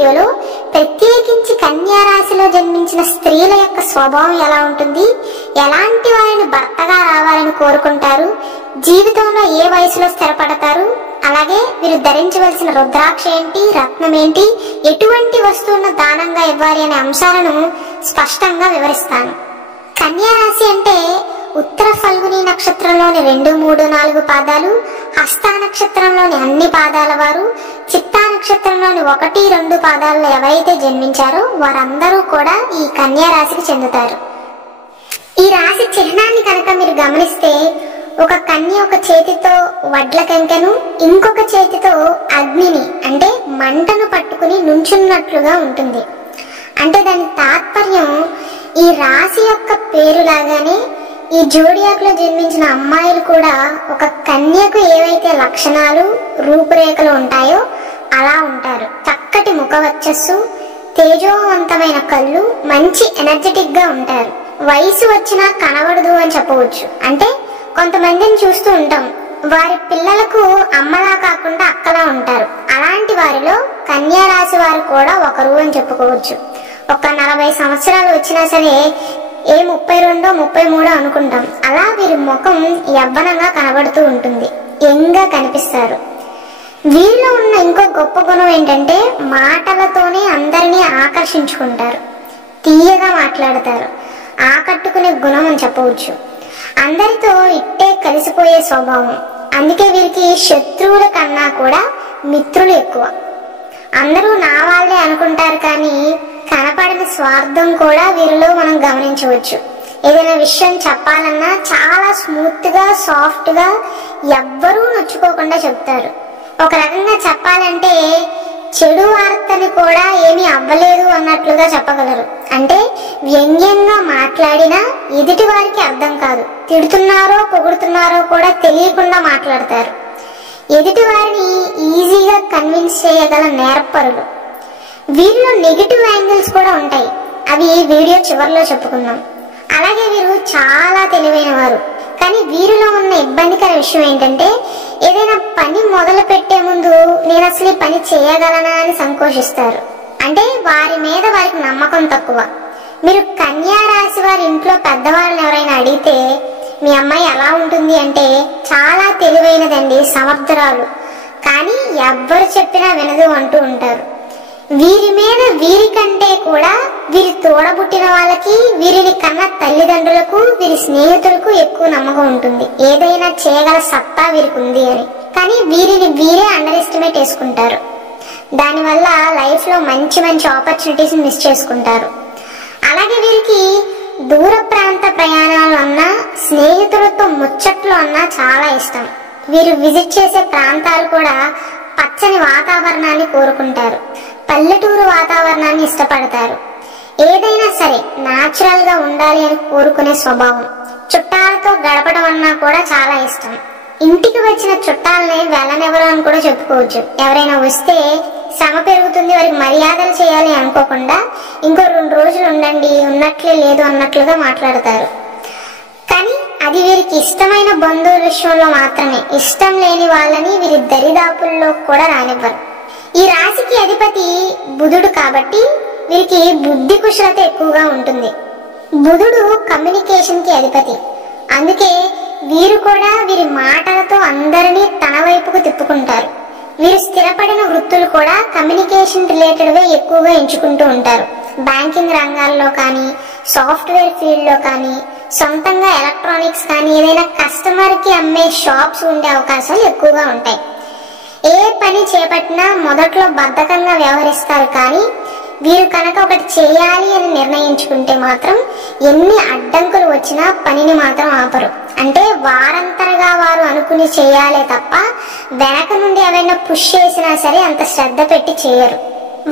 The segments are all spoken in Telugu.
వీడియోలో ప్రత్యేకించి కన్యా రాశిలో జన్మించిన స్త్రీల యొక్క స్వభావం ఎలా ఉంటుంది, ఎలాంటి వారిని భర్తగా రావాలని కోరుకుంటారు, జీవితంలో ఏ వయసులో స్థిరపడతారు, అలాగే వీరు ధరించవలసిన రుద్రాక్ష ఏంటి, రత్నం ఏంటి, ఎటువంటి వస్తువులను దానంగా ఇవ్వాలి అనే అంశాలను స్పష్టంగా వివరిస్తాను. కన్యా రాశి అంటే ఉత్తర ఫల్గుని నక్షత్రంలోని 2, 3, 4 పాదాలు, హస్త నక్షత్రంలోని అన్ని పాదాల వారు, చిత్తా నక్షత్రంలోని 1, 2 పాదాల్లో ఎవరైతే జన్మించారో వారందరూ కూడా ఈ కన్యా రాశికి చెందుతారు. ఈ రాశి చిహ్నాన్ని కనుక మీరు గమనిస్తే ఒక కన్య ఒక చేతితో వడ్ల కంకెను, ఇంకొక చేతితో అగ్నిని అంటే మంటను పట్టుకుని నుంచున్నట్లుగా ఉంటుంది. అంటే దాని తాత్పర్యం ఈ రాశి యొక్క పేరు లాగానే ఈ జోడియాక్ లో జన్మించిన అమ్మాయిలు కూడా ఒక కన్యకు ఏవైతే లక్షణాలు రూపురేఖలు ఉంటాయో అలా ఉంటారు. చక్కటి ముఖ వచ్చస్సు, తేజోవంతమైన కళ్ళు, మంచి ఎనర్జెటిక్ గా ఉంటారు. వయసు వచ్చినా కనబడదు అని చెప్పవచ్చు. అంటే కొంతమందిని చూస్తూ ఉంటాం, వారి పిల్లలకు అమ్మలా కాకుండా అక్కలా ఉంటారు. అలాంటి వారిలో కన్యా రాశి వారు కూడా ఒకరు అని చెప్పుకోవచ్చు. ఒక 40 సంవత్సరాలు వచ్చినా సరే ఏ 32, 33 అనుకుంటాం. అలా వీరి ముఖం యవ్వనంగా కనబడుతూ ఉంటుంది, యంగ్గా కనిపిస్తారు. వీరిలో ఉన్న ఇంకో గొప్ప గుణం ఏంటంటే మాటలతోనే అందరినీ ఆకర్షించుకుంటారు, తీయగా మాట్లాడతారు, ఆకట్టుకునే గుణం అని చెప్పవచ్చు. అందరితో ఇట్టే కలిసిపోయే స్వభావం. అందుకే వీరికి శత్రువుల కన్నా కూడా మిత్రులు ఎక్కువ. అందరూ నా వాళ్ళే అనుకుంటారు, కానీ కనపడని స్వార్థం కూడా వీరిలో మనం గమనించవచ్చు. ఏదైనా విషయం చెప్పాలన్నా చాలా స్మూత్ గా, సాఫ్ట్ గా, ఎవ్వరూ నొచ్చుకోకుండా చెప్తారు. ఒక రకంగా చెప్పాలంటే చెడు వార్తని కూడా ఏమీ అవ్వలేదు అన్నట్లుగా చెప్పగలరు. అంటే వ్యంగ్యంగా మాట్లాడినా ఎదుటి వారికి అర్థం కాదు, తిడుతున్నారో పొగుడుతున్నారో కూడా తెలియకుండా మాట్లాడతారు. ఎదుటి వారిని ఈజీగా కన్విన్స్ చేయగల నేర్పరులు. వీరిలో నెగిటివ్ యాంగిల్స్ కూడా ఉంటాయి, అవి వీడియో చివరిలో చెప్పుకుందాం. అలాగే వీరు చాలా తెలివైన వారు. కానీ వీరిలో ఉన్న ఇబ్బందికర విషయం ఏంటంటే ఏదైనా పని మొదలు పెట్టే ముందు నేను అసలు ఈ పని చేయగలనా అని సంకోచిస్తారు. అంటే వారి మీద వారికి నమ్మకం తక్కువ. మీరు కన్యా రాశి వారి ఇంట్లో పెద్దవాళ్ళని ఎవరైనా అడిగితే మీ అమ్మాయి ఎలా ఉంటుంది అంటే చాలా తెలివైనదండి, సమర్థురాలు, కానీ ఎవ్వరు చెప్పినా వినదు అంటూ ఉంటారు. వీరి మీద వీరికంటే కూడా వీరి తోడబుట్టిన వాళ్ళకి, వీరిని కన్న తల్లిదండ్రులకు, వీరి స్నేహితులకు ఎక్కువ నమ్మకం ఉంటుంది, ఏదైనా చేయగల సత్తా వీరికి ఉంది అని. కానీ వీరిని వీరే అండర్ ఎస్టిమేట్ చేసుకుంటారు. దానివల్ల లైఫ్ లో మంచి మంచి ఆపర్చునిటీస్ మిస్ చేసుకుంటారు. అలాగే వీరికి దూర ప్రాంత ప్రయాణాలు అన్నా, స్నేహితులతో ముచ్చట్లు అన్నా చాలా ఇష్టం. వీరు విజిట్ చేసే ప్రాంతాలు కూడా పచ్చని వాతావరణాన్ని కోరుకుంటారు, పల్లెటూరు వాతావరణాన్ని ఇష్టపడతారు. ఏదైనా సరే న్యాచురల్ గా ఉండాలి అని కోరుకునే స్వభావం. చుట్టాలతో గడపడం అన్నా కూడా చాలా ఇష్టం. ఇంటికి వచ్చిన చుట్టాలని వెళ్ళనెవరు అని కూడా చెప్పుకోవచ్చు. ఎవరైనా వస్తే శ్రమ పెరుగుతుంది, వారికి మర్యాదలు చేయాలి అనుకోకుండా ఇంకో 2 రోజులు ఉండండి, ఉన్నట్లే లేదు అన్నట్లుగా మాట్లాడతారు. కానీ అది వీరికి ఇష్టమైన బంధువుల విషయంలో మాత్రమే. ఇష్టం లేని వాళ్ళని వీరి దరిదాపుల్లో కూడా రానివ్వరు. ఈ రాశికి అధిపతి బుధుడు కాబట్టి వీరికి బుద్ధి కుశలత ఎక్కువగా ఉంటుంది. బుధుడు కమ్యూనికేషన్ కి అధిపతి. అందుకే వీరు కూడా వీరి మాటలతో అందరినీ తన వైపుకు తిప్పుకుంటారు. వీరు స్థిరపడిన వృత్తులు కూడా కమ్యూనికేషన్ రిలేటెడ్ గా ఎక్కువగా ఎంచుకుంటూ ఉంటారు. బ్యాంకింగ్ రంగాల్లో కానీ, సాఫ్ట్వేర్ ఫీల్డ్ లో కానీ, సొంతంగా ఎలక్ట్రానిక్స్ కానీ, ఏదైనా కస్టమర్ కి అమ్మే షాప్స్ ఉండే అవకాశాలు ఎక్కువగా ఉంటాయి. ఏ పని చేపట్టినా మొదట్లో బద్ధకంగా వ్యవహరిస్తారు. కానీ వీరు కనుక ఒకటి చేయాలి అని నిర్ణయించుకుంటే మాత్రం ఎన్ని అడ్డంకులు వచ్చినా పనిని మాత్రం ఆపరు. అంటే వారంతరగా వారు అనుకుని చేయాలే తప్ప వెనక నుండి ఎవరైనా పుష్ చేసినా సరే అంత శ్రద్ధ పెట్టి చేయరు.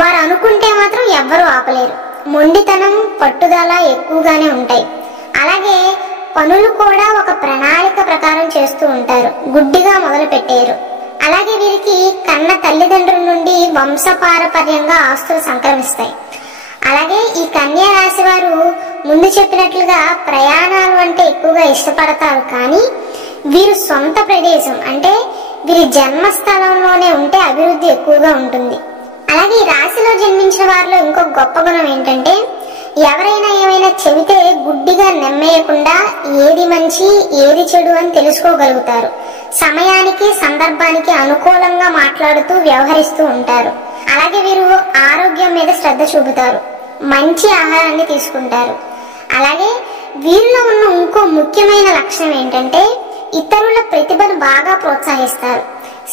వారు అనుకుంటే మాత్రం ఎవ్వరూ ఆపలేరు. మొండితనం, పట్టుదల ఎక్కువగానే ఉంటాయి. అలాగే పనులు కూడా ఒక ప్రణాళిక ప్రకారం చేస్తూ ఉంటారు, గుడ్డిగా మొదలు పెట్టారు. అలాగే వీరికి కన్న తల్లిదండ్రుల నుండి వంశపారపర్యంగా ఆస్తులు సంక్రమిస్తాయి. అలాగే ఈ కన్యా రాశి వారు ముందు చెప్పినట్లుగా ప్రయాణాలు అంటే ఎక్కువగా ఇష్టపడతారు. కానీ వీరు సొంత ప్రదేశం అంటే వీరి జన్మస్థలంలోనే ఉంటే అభివృద్ధి ఎక్కువగా ఉంటుంది. అలాగే ఈ రాశిలో రాశిలో జన్మించిన వారిలో ఇంకో గొప్ప గుణం ఏంటంటే ఎవరైనా ఏమైనా చెబితే గుడ్డిగా నమ్మేయకుండా ఏది మంచి ఏది చెడు అని తెలుసుకోగలుగుతారు. సమయానికి సందర్భానికి అనుకూలంగా మాట్లాడుతూ వ్యవహరిస్తూ ఉంటారు. అలాగే వీరు ఆరోగ్యం మీద శ్రద్ధ చూపుతారు, మంచి ఆహారాన్ని తీసుకుంటారు. అలాగే వీరిలో ఉన్న ఇంకో ముఖ్యమైన లక్షణం ఏంటంటే ఇతరుల ప్రతిభను బాగా ప్రోత్సహిస్తారు.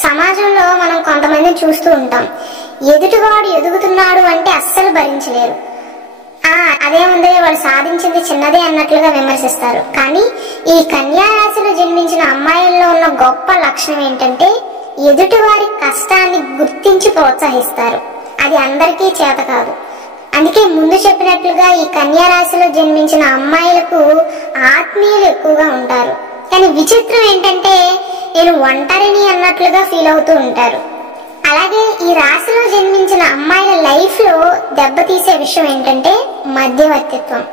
సమాజంలో మనం కొంతమందిని చూస్తూ ఉంటాం, ఎదుటివాడు ఎదుగుతున్నాడు అంటే అస్సలు భరించలేరు. అదేముందే వాడు సాధించింది చిన్నదే అన్నట్లుగా విమర్శిస్తారు. కానీ ఈ కన్యా రాశిలో జన్మించిన అమ్మాయిల్లో ఉన్న గొప్ప లక్షణం ఏంటంటే ఎదుటివారి కష్టాన్ని గుర్తించి ప్రోత్సహిస్తారు. అది అందరికీ చేత కాదు. అందుకే ముందు చెప్పినట్లుగా ఈ కన్యా రాశిలో జన్మించిన అమ్మాయిలకు ఆత్మీయులు ఎక్కువగా ఉంటారు. కానీ విచిత్రం ఏంటంటే నేను ఒంటరిని అన్నట్లుగా ఫీల్ అవుతూ ఉంటారు. అలాగే ఈ రాశిలో జన్మించిన అమ్మాయిల లైఫ్ లో దెబ్బతీసే విషయం ఏంటంటే మధ్యవర్తిత్వం.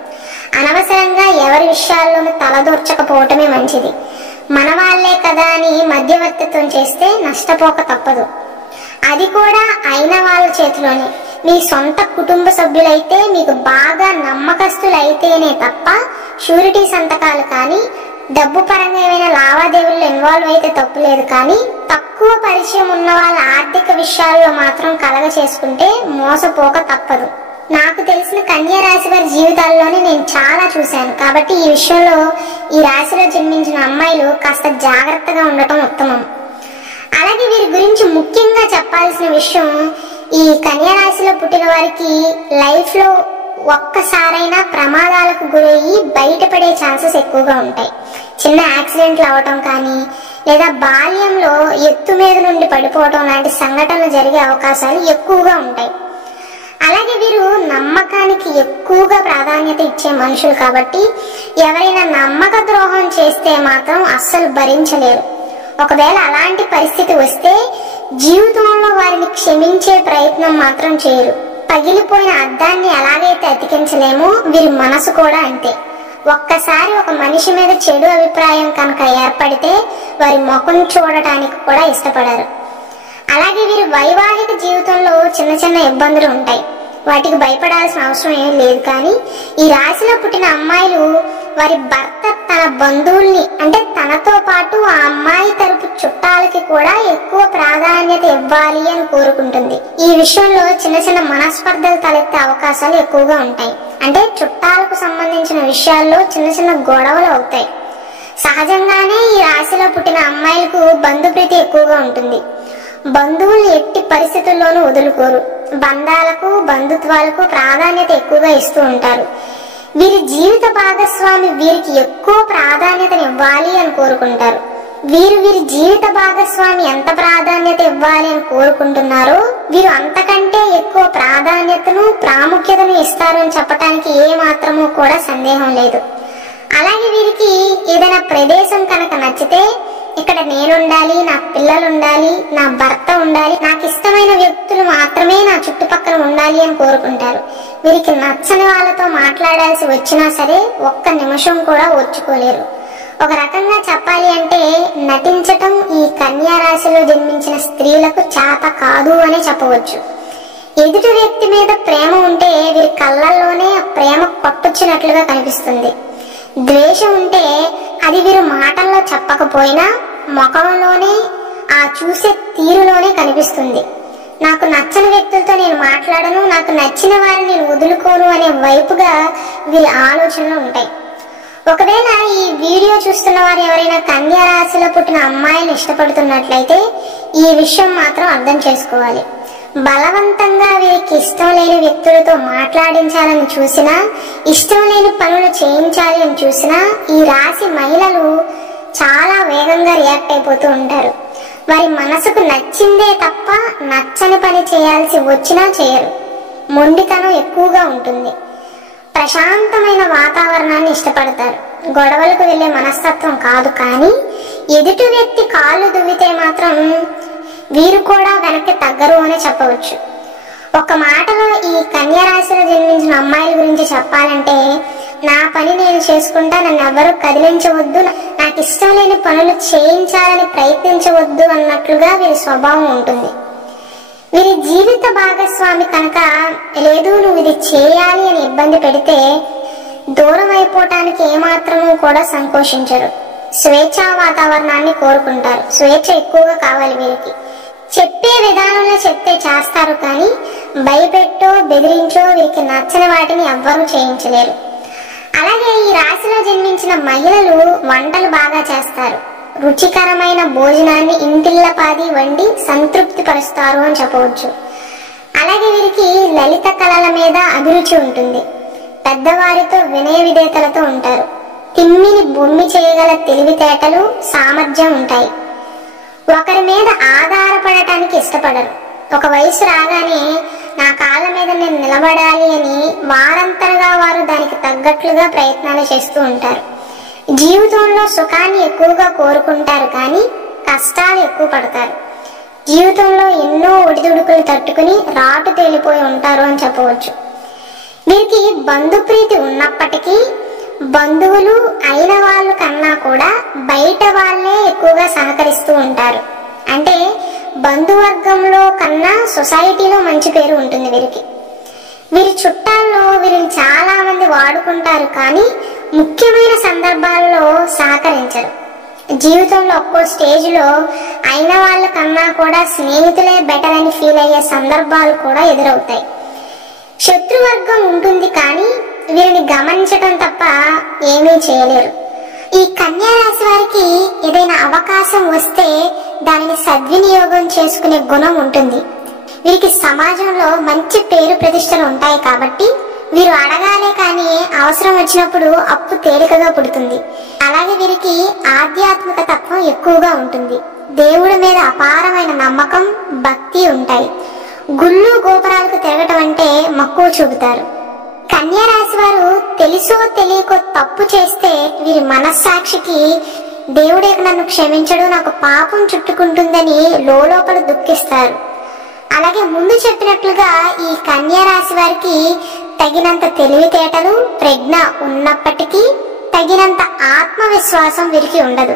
అనవసరంగా ఎవరి విషయాల్లోనూ తలదూర్చకపోవటమే మంచిది. మన వాళ్లే కదా అని మధ్యవర్తిత్వం చేస్తే నష్టపోక తప్పదు. అది కూడా అయిన వాళ్ళ చేతిలోనే. మీ సొంత కుటుంబ సభ్యులైతే మీకు బాగా నమ్మకస్తులైతేనే తప్ప షూరిటీ సంతకాలు కానీ డబ్బు పరంగా ఏమైనా లావాదేవీల్లో ఇన్వాల్వ్ అయితే తప్పు లేదు. కానీ తక్కువ పరిచయం ఉన్న వాళ్ళ ఆర్థిక విషయాల్లో మాత్రం కలగ చేసుకుంటే మోసపోక తప్పదు. నాకు తెలిసిన కన్యా రాశి వారి జీవితాల్లోనే నేను చాలా చూశాను. కాబట్టి ఈ విషయంలో ఈ రాశిలో జన్మించిన అమ్మాయిలు కాస్త జాగ్రత్తగా ఉండటం ఉత్తమం. అలాగే వీరి గురించి ముఖ్యంగా చెప్పాల్సిన విషయం, ఈ కన్యా రాశిలో పుట్టిన వారికి లైఫ్ లో ఒక్కసారైనా ప్రమాదాలకు గురయ్యి బయటపడే ఛాన్సెస్ ఎక్కువగా ఉంటాయి. చిన్న యాక్సిడెంట్లు అవటం కానీ లేదా బాల్యంలో ఎత్తు మీద నుండి పడిపోవటం లాంటి సంఘటనలు జరిగే అవకాశాలు ఎక్కువగా ఉంటాయి. అలాగే వీరు నమ్మకానికి ఎక్కువగా ప్రాధాన్యత ఇచ్చే మనుషులు కాబట్టి ఎవరైనా నమ్మక ద్రోహం చేస్తే మాత్రం అస్సలు భరించలేరు. ఒకవేళ అలాంటి పరిస్థితి వస్తే జీవితంలో వారిని క్షమించే ప్రయత్నం మాత్రం చేయరు. పగిలిపోయిన అద్దాన్ని ఎలాగైతే అతికించలేమో వీరి మనసు కూడా అంతే. ఒక్కసారి ఒక మనిషి మీద చెడు అభిప్రాయం కనుక ఏర్పడితే వారి ముఖం చూడటానికి కూడా ఇష్టపడరు. అలాగే వీరి వైవాహిక జీవితంలో చిన్న చిన్న ఇబ్బందులు ఉంటాయి. వాటికి భయపడాల్సిన అవసరం ఏం లేదు. కానీ ఈ రాశిలో పుట్టిన అమ్మాయిలు వారి భర్త తన బంధువుల్ని అంటే తనతో పాటు ఆ అమ్మాయి తరపు చుట్టాలకి కూడా ఎక్కువ ప్రాధాన్యత ఇవ్వాలి అని కోరుకుంటుంది. ఈ విషయంలో చిన్న చిన్న మనస్పర్ధలు తలెత్తే అవకాశాలు ఎక్కువగా ఉంటాయి. అంటే చుట్టాలకు సంబంధించిన విషయాల్లో చిన్న చిన్న గొడవలు అవుతాయి. సహజంగానే ఈ రాశిలో పుట్టిన అమ్మాయిలకు బంధుప్రీతి ఎక్కువగా ఉంటుంది. బంధువులు ఎట్టి పరిస్థితుల్లోనూ వదులుకోరు. బంధాలకు బంధుత్వాలకు ప్రాధాన్యత ఎక్కువగా ఇస్తూ ఉంటారు. వీరి జీవిత భాగస్వామి వీరికి ఎక్కువ ప్రాధాన్యతను ఇవ్వాలి అని కోరుకుంటారు. వీరి జీవిత భాగస్వామి ఎంత ప్రాధాన్యత ఇవ్వాలి అని కోరుకుంటున్నారో వీరు అంతకంటే ఎక్కువ ప్రాధాన్యతను ప్రాముఖ్యతను ఇస్తారు అని చెప్పడానికి ఏ మాత్రమూ కూడా సందేహం లేదు. అలాగే వీరికి ఏదైనా ప్రదేశం కనుక నచ్చితే ఇక్కడ నేనుండాలి, నా పిల్లలు ఉండాలి, నా భర్త ఉండాలి, నాకు ఇష్టమైన వ్యక్తులు మాత్రమే నా చుట్టుపక్కల ఉండాలి అని కోరుకుంటారు. వీరికి నచ్చని వాళ్ళతో మాట్లాడాల్సి వచ్చినా సరే ఒక్క నిమిషం కూడా ఓర్చుకోలేరు. ఒక రకంగా చెప్పాలి అంటే నటించటం ఈ కన్యా రాశిలో జన్మించిన స్త్రీలకు చేత కాదు అనే చెప్పవచ్చు. ఎదుటి వ్యక్తి మీద ప్రేమ ఉంటే వీరి కళ్ళల్లోనే ఆ ప్రేమ కొట్టొచ్చినట్లుగా కనిపిస్తుంది. ద్వేషం ఉంటే అది వీరు మాటల్లో చెప్పకపోయినా ముఖంలోనే ఆ చూసే తీరులోనే కనిపిస్తుంది. నాకు నచ్చని వ్యక్తులతో నేను మాట్లాడను, నాకు నచ్చిన వారిని నేను వదులుకోను అనే వైపుగా వీరి ఆలోచనలు ఉంటాయి. ఒకవేళ ఈ వీడియో చూస్తున్న వారు ఎవరైనా కన్యా రాశిలో పుట్టిన అమ్మాయిని ఇష్టపడుతున్నట్లయితే ఈ విషయం మాత్రం అర్థం చేసుకోవాలి. బలవంతంగా వీరికి ఇష్టం లేని వ్యక్తులతో మాట్లాడించాలని చూసినా, ఇష్టం లేని పనులు చేయించాలి అని చూసినా ఈ రాశి మహిళలు చాలా వేగంగా రియాక్ట్ అయిపోతూ ఉంటారు. వారి మనసుకు నచ్చిందే తప్ప నచ్చని పని చేయాల్సి వచ్చినా చేయరు. మొండితనం ఎక్కువగా ఉంటుంది. ప్రశాంతమైన వాతావరణాన్ని ఇష్టపడతారు. గొడవలకు వెళ్లే మనస్తత్వం కాదు. కానీ ఎదుటి వ్యక్తి కాళ్ళు దువ్వితే మాత్రం వీరు కూడా వెనక్కి తగ్గరు అని చెప్పవచ్చు. ఒక మాటలో ఈ కన్యా రాశిలో జన్మించిన అమ్మాయిల గురించి చెప్పాలంటే, నా పని నేను చేసుకుంటా, నన్ను ఎవరు కదిలించవద్దు, నాకు ఇష్టం లేని పనులు చేయించాలని ప్రయత్నించవద్దు అన్నట్లుగా వీరి స్వభావం ఉంటుంది. వీరి జీవిత భాగస్వామి కనుక లేదు నువ్వు ఇది చేయాలి అని ఇబ్బంది పెడితే దూరం అయిపోవటానికి ఏమాత్రము కూడా సంకోచించరు. స్వేచ్ఛా వాతావరణాన్ని కోరుకుంటారు. స్వేచ్ఛ ఎక్కువగా కావాలి వీరికి. చెప్పే విధానంలో చెప్తే చేస్తారు, కానీ భయపెట్టో బెదిరించో వీరికి నచ్చని వాటిని ఎవ్వరూ చేయించలేరు. అలాగే ఈ రాశిలో జన్మించిన మహిళలు వంటలు బాగా చేస్తారు. రుచికరమైన భోజనాన్ని ఇంటిల్లపాది వండి సంతృప్తి పరుస్తారు అని చెప్పవచ్చు. అలాగే వీరికి లలిత కళల మీద అభిరుచి ఉంటుంది. పెద్దవారితో వినయ విధేయతలతో ఉంటారు. తిమ్మిని బొమ్మి చేయగల తెలివితేటలు, సామర్థ్యం ఉంటాయి. ఒకరి మీద ఆధారపడటానికి ఇష్టపడరు. ఒక వయసు రాగానే నా కాళ్ళ మీద నేను నిలబడాలి అని వారంతరగా వారు దానికి తగ్గట్లుగా ప్రయత్నాలు చేస్తూ ఉంటారు. జీవితంలో సుఖాన్ని ఎక్కువగా కోరుకుంటారు, కానీ కష్టాలు ఎక్కువ పడతారు. జీవితంలో ఎన్నో ఒడిదుడుకులు తట్టుకుని రాటు తేలిపోయి ఉంటారు అని చెప్పవచ్చు. వీరికి బంధుప్రీతి ఉన్నప్పటికీ బంధువులు అయిన వాళ్ళు కన్నా కూడా బయట వాళ్ళే ఎక్కువగా సహకరిస్తూ ఉంటారు. అంటే బంధువర్గంలో కన్నా సొసైటీలో మంచి పేరు ఉంటుంది వీరికి. వీరి చుట్టాల్లో వీరిని చాలా మంది వాడుకుంటారు, కానీ ముఖ్యమైన సందర్భాల్లో సహకరించరు. జీవితంలో ఒక్కో స్టేజ్లో అయిన వాళ్ళ కన్నా కూడా స్నేహితులే బెటర్ అని ఫీల్ అయ్యే సందర్భాలు కూడా ఎదురవుతాయి. శత్రువర్గం ఉంటుంది, కానీ వీరిని గమనించడం తప్ప ఏమీ చేయలేరు. ఈ కన్యా రాశి వారికి ఏదైనా అవకాశం వస్తే దానిని సద్వినియోగం చేసుకునే గుణం ఉంటుంది. వీరికి సమాజంలో మంచి పేరు ప్రతిష్టలు ఉంటాయి, కాబట్టి వీరు అడగాలే కానీ అవసరం వచ్చినప్పుడు అప్పు తేలికగా పుడుతుంది. అలాగే వీరికి ఆధ్యాత్మిక తత్వం ఎక్కువగా ఉంటుంది. దేవుడి మీద అపారమైన నమ్మకం, భక్తి ఉంటాయి. గుళ్ళు గోపురాలకు తిరగటం అంటే మక్కువ చూపుతారు. కన్యా రాశి వారు తెలుసో తెలియకో తప్పు చేస్తే వీరి మనస్సాక్షికి దేవుడే నన్ను క్షమించడు, నాకు పాపం చుట్టుకుంటుందని లోపల దుఃఖిస్తారు. అలాగే ముందు చెప్పినట్లుగా ఈ కన్యా రాశి వారికి తగినంత తెలివితేటలు, ప్రజ్ఞ ఉన్నప్పటికీ తగినంత ఆత్మవిశ్వాసం వీరికి ఉండదు.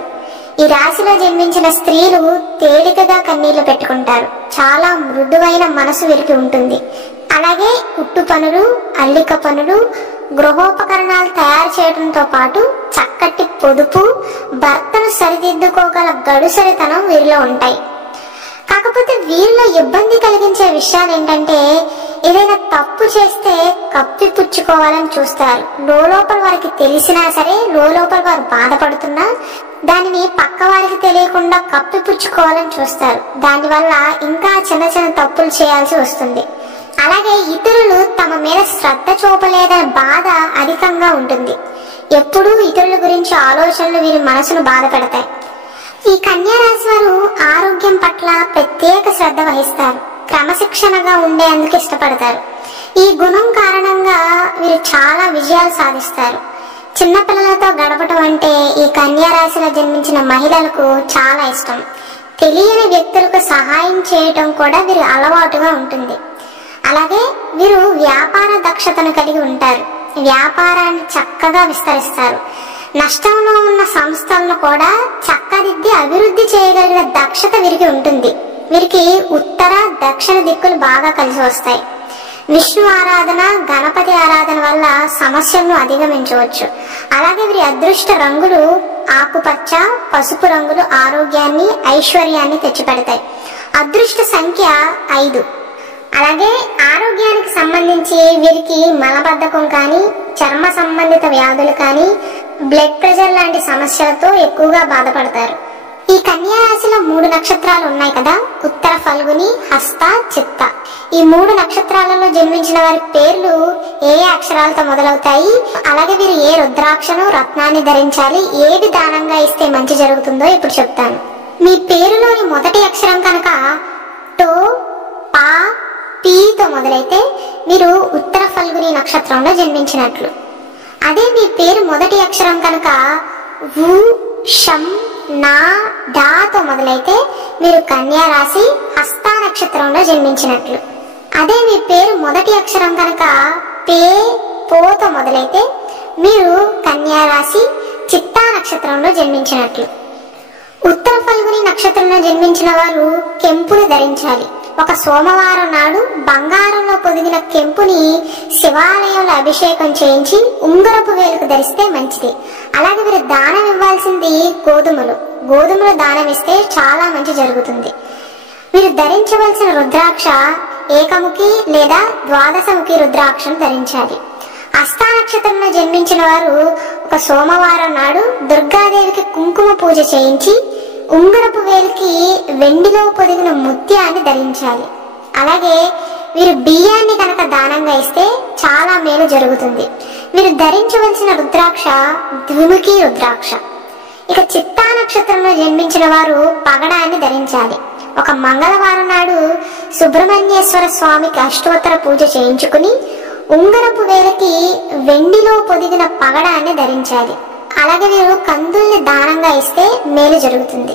ఈ రాశిలో జన్మించిన స్త్రీలు తేలికగా కన్నీళ్లు పెట్టుకుంటారు. చాలా మృదువైన మనసు వీరికి ఉంటుంది. అలాగే కుట్టు పనులు, అల్లిక పనులు, గృహోపకరణాలు తయారు చేయడంతో పాటు చక్కటి పొదుపు, భర్తను సరిదిద్దుకోగల గడుసరితనం వీరిలో ఉంటాయి. కాకపోతే వీరిలో ఇబ్బంది కలిగించే విషయాలు ఏంటంటే ఏదైనా తప్పు చేస్తే కప్పిపుచ్చుకోవాలని చూస్తారు. లోపల వారికి తెలిసినా సరే, లోపల వారు బాధపడుతున్నా దానిని పక్క వారికి తెలియకుండా కప్పిపుచ్చుకోవాలని చూస్తారు. దానివల్ల ఇంకా చిన్న చిన్న తప్పులు చేయాల్సి వస్తుంది. అలాగే ఇతరులు తమ మీద శ్రద్ధ చూపలేదనే బాధ అధికంగా ఉంటుంది. ఎప్పుడూ ఇతరుల గురించి ఆలోచనలు వీరి మనసును బాధ పెడతాయి. ఈ కన్యా రాశి వారు ఆరోగ్యం పట్ల ప్రత్యేక శ్రద్ధ వహిస్తారు. క్రమశిక్షణగా ఉండేందుకు ఇష్టపడతారు. ఈ గుణం కారణంగా వీరు చాలా విజయాలు సాధిస్తారు. చిన్నపిల్లలతో గడపటం అంటే ఈ కన్యా రాశిలో జన్మించిన మహిళలకు చాలా ఇష్టం. తెలియని వ్యక్తులకు సహాయం చేయటం కూడా వీరి అలవాటుగా ఉంటుంది. అలాగే వీరు వ్యాపార దక్షతను కలిగి ఉంటారు. వ్యాపారాన్ని చక్కగా విస్తరిస్తారు. నష్టంలో ఉన్న సంస్థలను కూడా చక్కదిద్ది అభివృద్ధి చేయగలిగిన దక్షత వీరికి ఉంటుంది. వీరికి ఉత్తర దక్షిణ దిక్కులు బాగా కలిసి వస్తాయి. విష్ణు ఆరాధన, గణపతి ఆరాధన వల్ల సమస్యలను అధిగమించవచ్చు. అలాగే వీరి అదృష్ట రంగులు ఆకుపచ్చ, పసుపు రంగులు ఆరోగ్యాన్ని, ఐశ్వర్యాన్ని తెచ్చిపెడతాయి. అదృష్ట సంఖ్య 5. అలాగే ఆరోగ్యానికి సంబంధించి వీరికి మలబద్ధకం కానీ, చర్మ సంబంధిత వ్యాధులు కానీ, బ్లడ్ ప్రెషర్ లాంటి సమస్యలతో ఎక్కువగా బాధపడతారు. ఈ కన్యా రాశిలో 3 నక్షత్రాలు ఉన్నాయి కదా, ఉత్తర ఫల్గుని, హస్త, చిత్త. ఈ 3 నక్షత్రాలలో జన్మించిన వారి పేర్లు ఏ అక్షరాలతో మొదలవుతాయి, అలాగే వీరు ఏ రుద్రాక్షను, రత్నాన్ని ధరించాలి, ఏది దానంగా ఇస్తే మంచి జరుగుతుందో ఇప్పుడు చెప్తాను. మీ పేరులోని మొదటి అక్షరం కనుక టో, పా, పీతో మొదలైతే మీరు ఉత్తర ఫల్గుని నక్షత్రంలో జన్మించినట్లు. అదే మీ పేరు మొదటి అక్షరం కనుక వు, షం, నా, డాతో మొదలైతే మీరు కన్యా రాశి హస్త నక్షత్రంలో జన్మించినట్లు. అదే మీ పేరు మొదటి అక్షరం కనుక పే, పోతో మొదలైతే మీరు కన్యా రాశి చిత్తా నక్షత్రంలో జన్మించినట్లు. ఉత్తర ఫల్గుని నక్షత్రంలో జన్మించిన వారు కెంపును ధరించాలి. ఒక సోమవారం నాడు బంగారంలో పొదిగిన కెంపుని శివాలయంలో అభిషేకం చేయించి ఉంగరపు వేలుకు ధరిస్తే మంచిది. అలాగే వీరు దానం ఇవ్వాల్సింది గోధుమలు దానం ఇస్తే చాలా మంచి జరుగుతుంది. వీరు ధరించవలసిన రుద్రాక్ష ఏకముఖి లేదా ద్వాదశముఖి రుద్రాక్షను ధరించాలి. హస్తా నక్షత్రంలో జన్మించిన వారు ఒక సోమవారం నాడు దుర్గాదేవికి కుంకుమ పూజ చేయించి ఉంగరపు వేలికి వెండిలో పొదిగిన ముత్యాన్ని ధరించాలి. అలాగే వీరు బియ్యాన్ని కనుక దానంగా ఇస్తే చాలా మేలు జరుగుతుంది. వీరు ధరించవలసిన రుద్రాక్ష ద్విముఖి రుద్రాక్ష. ఇక చిత్తా నక్షత్రంలో జన్మించిన వారు పగడాన్ని ధరించాలి. ఒక మంగళవారం నాడు సుబ్రహ్మణ్యేశ్వర స్వామికి అష్టోత్తర పూజ చేయించుకుని ఉంగరపు వేలకి వెండిలో పొదిగిన పగడాన్ని ధరించాలి. అలాగే వీరు కందుల్ని దానంగా ఇస్తే మేలు జరుగుతుంది.